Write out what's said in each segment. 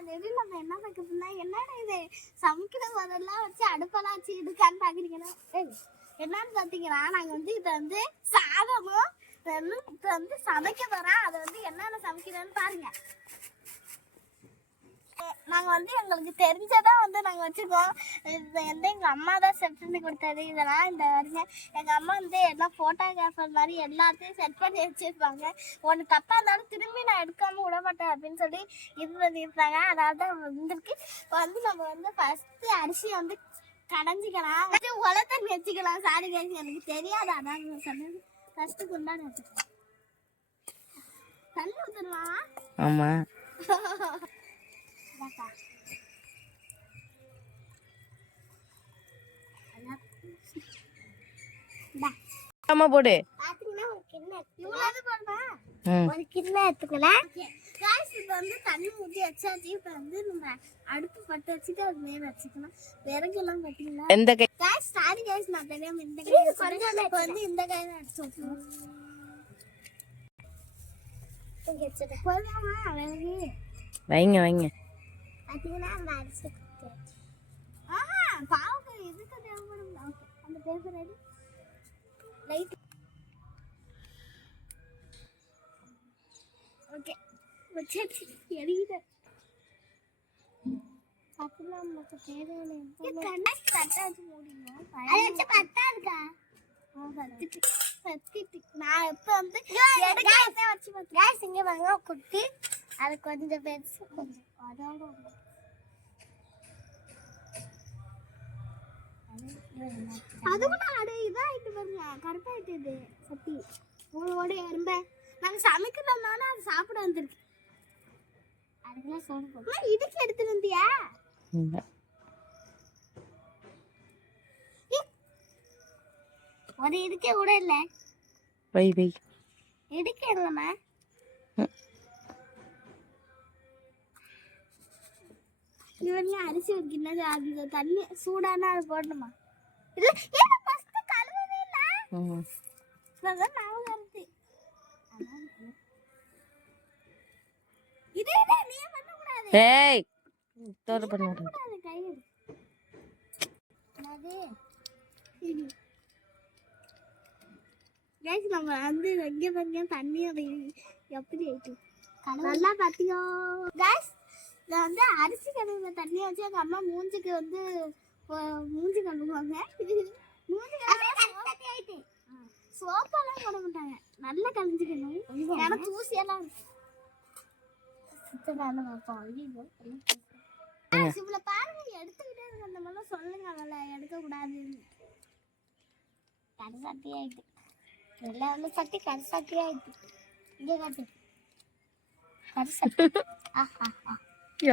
நம்ம என்ன பார்க்குறதுன்னா என்னடா இது சமைக்கிற போதெல்லாம் வச்சு அடுப்பெல்லாம் வச்சு இதுக்கான்னு பார்க்குறீங்கன்னா என்னன்னு பார்த்தீங்கன்னா நாங்கள் வந்து இதை வந்து சாதமும் இப்போ வந்து சமைக்க போகிறோம். அதை வந்து என்னென்ன சமைக்கிறோன்னு பாருங்க. நாங்கள் வந்து எங்களுக்கு தெரிஞ்சதான் வந்து நாங்கள் வச்சுருக்கோம். இது வந்து எங்கள் அம்மா தான் செட் பண்ணி கொடுத்தது. இதெல்லாம் இந்த வருங்க எங்கள் அம்மா வந்து எல்லாம் ஃபோட்டோகிராஃபர் மாதிரி எல்லாத்தையும் செட் பண்ணி வச்சுருப்பாங்க. ஒன்று தப்பாக இருந்தாலும் திரும்பி நான் எடுக்காமல் விட மாட்டேன் அப்படின்னு சொல்லி இது பண்ணியிருப்பாங்க. அதனால தான் வந்துருக்கு. இப்போ வந்து நம்ம வந்து ஃபஸ்ட்டு அரிசி வந்து கடைஞ்சிக்கலாம், உலை தண்ணி வச்சுக்கலாம். சாரி கேஸ் எனக்கு தெரியாது, அதான் சொன்னது. ஃபஸ்ட்டு குண்டான வச்சுக்கலாம். தண்ணி ஊற்றணுமா? ஆமாம். போடு ஒரு கிண்ணம் எடுத்துக்கலாம். இப்போ வந்து தண்ணி ஊற்றி வச்சாச்சு. இப்போ வந்து நம்ம அடுப்பு பற்ற வச்சுட்டு அது மேலே வச்சுக்கலாம். விறகுலாம் பார்த்தீங்களா? எந்த கை சாரி கைஸ் நான் தெரியாம இந்த கை வந்து இந்த கை தான் அடிச்சு விட்டுருவோம். வைங்க வைங்க. பார்த்தீங்கன்னா அந்த அரிசி பாவுக்கு இதுக்கு தேவைப்படும். ஓகே அந்த பேப்பர் ரெடி லைட். ஓகே வச்சாச்சு எரியுது. அப்பலாம் நமக்கு தேவையான கட்டாச்சு மூடிடுவோம். அதை வச்சு பத்தாதுக்கா நான் இப்போ வந்து வச்சு கேஸ் இங்கே வாங்க குட்டி. அது கொஞ்சம் பெருசு கொஞ்சம் அதோட அதுவும் அடை இதாகிட்டு பாருங்க. கருப்பாயிட்டு இது சட்டி உங்களோட எறும்ப நாங்கள் சமைக்கிறோம்னால அது சாப்பிட வந்துருக்கு. அதுக்கெல்லாம் சோறு போட்டு இதுக்கு எடுத்துட்டு வந்தியா? ஒரு இதுக்கே கூட இல்லை. வை வை இதுக்கு இல்லைம்மா. இவங்க அரிசி வைக்கிறது அந்த தண்ணி சூடானா அது போடணுமா? இல்லை ஏன்னா ஃபஸ்ட்டு கழுவவே இல்லை. அதான் நான் கருத்து இதே நீ பண்ணக்கூடாது. ஏய் தோற பண்ணக்கூடாது. கை எடு அது கேஸ் நம்ம வந்து எங்கே பாருங்க தண்ணி அது எப்படி ஆயிட்டு நல்லா பார்த்தீங்க கேஸ். இதில் வந்து அரிசி கழுவுற தண்ணியை வச்சு எங்கள் அம்மா மூஞ்சிக்கு வந்து மூஞ்சி கழுவுவாங்க. மூஞ்சி ஆயிட்டு சோப்பெல்லாம் போட மாட்டாங்க. நல்லா கழிஞ்சிக்கணும். ஏன்னா தூசியெல்லாம் சுத்தமான பார்ப்போம். இவ்வளோ பாருங்க எடுத்துக்கிட்டே இருக்கு. அந்த மாதிரிலாம் சொல்லுங்க அவளை எடுக்கக்கூடாதுன்னு. கரிசாட்டி ஆயிட்டு எல்லாம் வந்து சட்டி கரிசாட்டி ஆயிட்டு. இங்கே காட்டு கரிசாட்டி.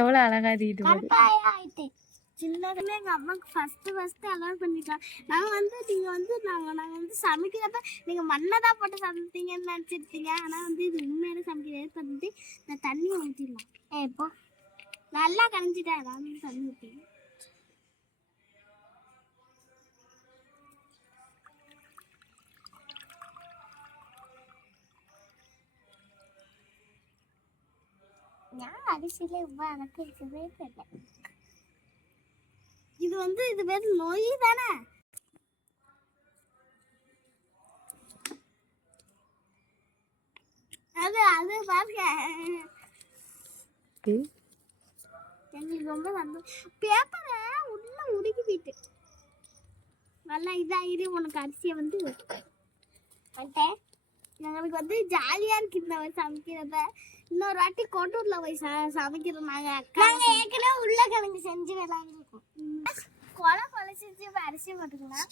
எவ்வளோ அழகா இருக்குது. ஆயிட்டு சின்னதுல எங்கள் அம்மாவுக்கு ஃபஸ்ட்டு அலோவ் பண்ணிட்டோம். நாங்கள் வந்து நீங்கள் வந்து நாங்கள் வந்து சமைக்கிறப்ப நீங்கள் மண்ணை தான் போட்டு சமைப்பீங்கன்னு நினச்சிருப்பீங்க. ஆனால் வந்து இது உண்மையான சமைக்கிறது பண்ணிட்டு நான் தண்ணி ஊற்றிடலாம். இப்போ நல்லா கரைஞ்சிட்டேன். நான் தண்ணி ஊற்றிடுவேன். நான் அரிசியில் இவ்வளோ எனக்கு இருக்கவே தெரியல. இது வந்து இது பேர் நோய் தானே. அது அது பாருங்க எங்களுக்கு ரொம்ப சந்தோஷம். பேப்பரை உள்ள உருக்கி போயிட்டு நல்லா இதாகிடு. உனக்கு அரிசியை வந்து வந்துட்டேன். எங்களுக்கு வந்து ஜாலியாக இருக்கு இந்த மாதிரி சமைக்கிறத. இன்னொரு வாட்டி கோட்டூரில் போய் சமைக்கிறோம். நாங்கள் ஏற்கனவே உருளைக்கிழங்கு செஞ்சு விளாண்டுருக்கோம். கொலை செஞ்சு அரிசி போட்டுக்கலாம்.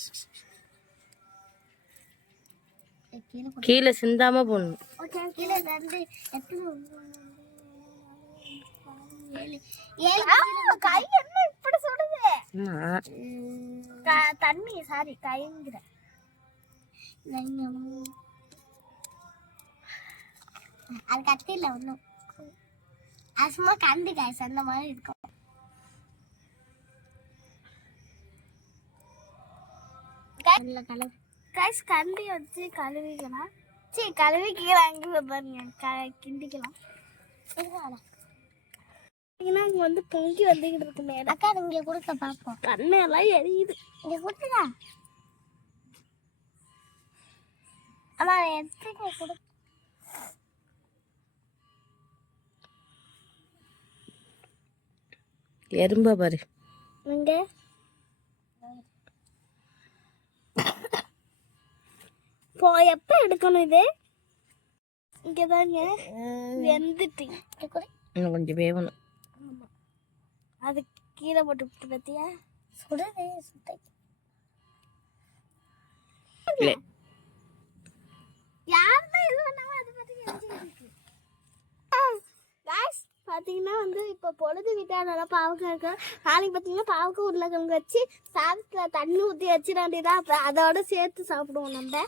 கீழே சிந்தாம போடணும். ஓகே கீழே வந்து கை என்ன இப்படி சுடுது? தண்ணி சாரி கைங்கிற அது கத்தி இல்லை ஒன்றும். அது சும்மா கண்டி காய்ச்சி அந்த மாதிரி இருக்கும். காய்ச்சி கண்டி வச்சு கழுவிக்கலாம். சரி கழுவிக்கலாம். அங்கே பாருங்க கிண்டிக்கலாம். பார்த்தீங்கன்னா அங்கே வந்து பொங்கி வந்துக்கிட்டு இருக்கு மேடம். அக்கா இங்கே கொடுக்க பார்ப்போம். கண்ணெல்லாம் எரியுது. இங்கே கொடுத்துடா. ஆனால் எடுத்துக்க கொடு. எறும்பா பாரு இங்க போ. எப்போ எடுக்கணும் இது? இங்கே தாங்க வெந்துட்டு இன்னும் கொஞ்சம் வேகணும். ஆமாம், அது கீழே போட்டு விட்டு பார்த்தியா? சுடுது சுத்த. யாருதான் இது பண்ணாமல் அது பார்த்து பார்த்தீங்கன்னா வந்து இப்போ பொழுது விட்டா நல்லா பாவக்காய் இருக்கு. நாளைக்கு பார்த்தீங்கன்னா பாவக்காய் உருளைக்கிழங்கு வச்சு சாதத்தில் தண்ணி ஊற்றி வச்சிடாண்டிதான் அப்புறம் அதோட சேர்த்து சாப்பிடுவோம். நம்ம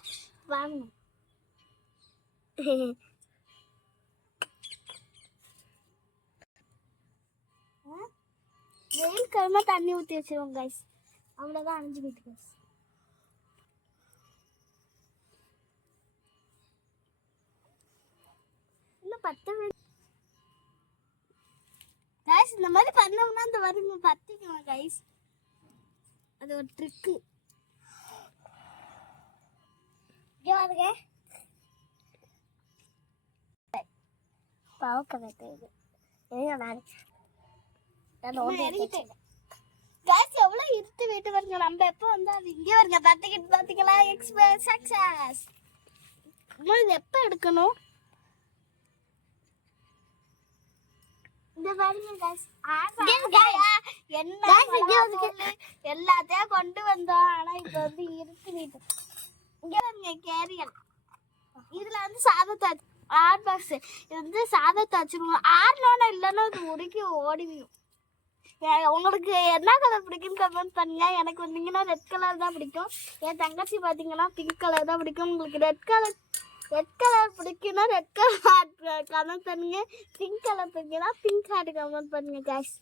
வாங்க. வெயில் கிழமை தண்ணி ஊற்றி வச்சிருவோம் கைஸ். அவ்வளோதான், அணைஞ்சு போயிட்டு கைஸ். இன்னும் 10 கைஸ். இந்த மாதிரி பண்ணோம்னா அந்த வருங்க பத்திக்கலாம் கைஸ். அது ஒரு ட்ரிக்கு. பாருங்க பாவக்காய் இது எவ்வளோ இருட்டு வீட்டு வருங்க. நம்ம எப்போ வந்து அது இங்கே வருங்க தட்டிக்கிட்டு பார்த்தீங்களா? Express success. இது எப்போ எடுக்கணும்? இந்த பாருங்க guys. என்ன எல்லாத்தையும் கொண்டு வந்தோம். ஆனா இப்போ வந்து இருட்டு வீட்டு. இங்க பாருங்க கேரியல். இதுல வந்து சாதத்தை ஆட் பாக்ஸ். இது வந்து சாதத்தை வச்சிருக்கோம். ஆர்னோனா இல்லைன்னா அது உருக்கி ஓடிவிடும். உங்களுக்கு என்ன கலர் பிடிக்குன்னு கமெண்ட் பண்ணுங்க. எனக்கு வந்தீங்கன்னா ரெட் கலர் தான் பிடிக்கும். என் தங்கச்சி பார்த்தீங்கன்னா பிங்க் கலர் தான் பிடிக்கும். உங்களுக்கு ரெட் கலர் பிடிக்குன்னா ரெட் கலர் ஹார்ட் கமெண்ட் பண்ணுங்க. பிங்க் கலர் பிடிக்குன்னா பிங்க் ஹார்ட் கமெண்ட் பண்ணுங்க guys.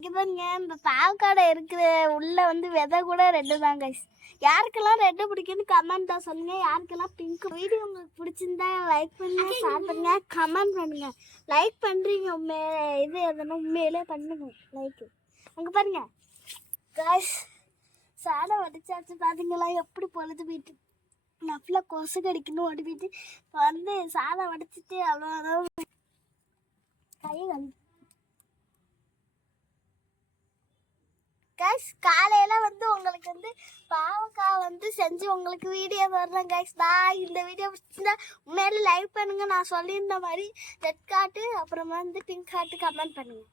இங்கே பாருங்க இந்த பாவக்காடை இருக்கிற உள்ள வந்து விதை கூட ரெட்டு தான் guys. யாருக்கெல்லாம் ரெட்டு பிடிக்குன்னு கமெண்ட் தான் சொல்லுங்க. யாருக்கெல்லாம் பிங்க். வீடியோ உங்களுக்கு பிடிச்சிருந்தா லைக் பண்ணுங்க, ஷேர் பண்ணுங்க, கமெண்ட் பண்ணுங்க. லைக் பண்ணுறீங்க இது எதுனா உண்மையிலே பண்ணுங்க லைக். அங்கே பாருங்க guys, சாதம் வடிச்சாச்சு. பார்த்தீங்களா எப்படி பொழுது போயிட்டு நல்லா கொசு கடிக்கணும் ஓடி போயிட்டு வந்து சாதம் வடிச்சிட்டு அவ்வளோதான் கை வந்து கைஸ். காலையில் வந்து உங்களுக்கு வந்து பாவக்காய் வந்து செஞ்சு உங்களுக்கு வீடியோ வர்றேன் கைஸ். நான் இந்த வீடியோ பிடிச்சிருந்தா உண்மையிலே லைக் பண்ணுங்கள். நான் சொல்லியிருந்த மாதிரி ரெட் கார்ட்டு அப்புறமா வந்து பிங்க் கார்ட்டு கமெண்ட் பண்ணுங்கள்.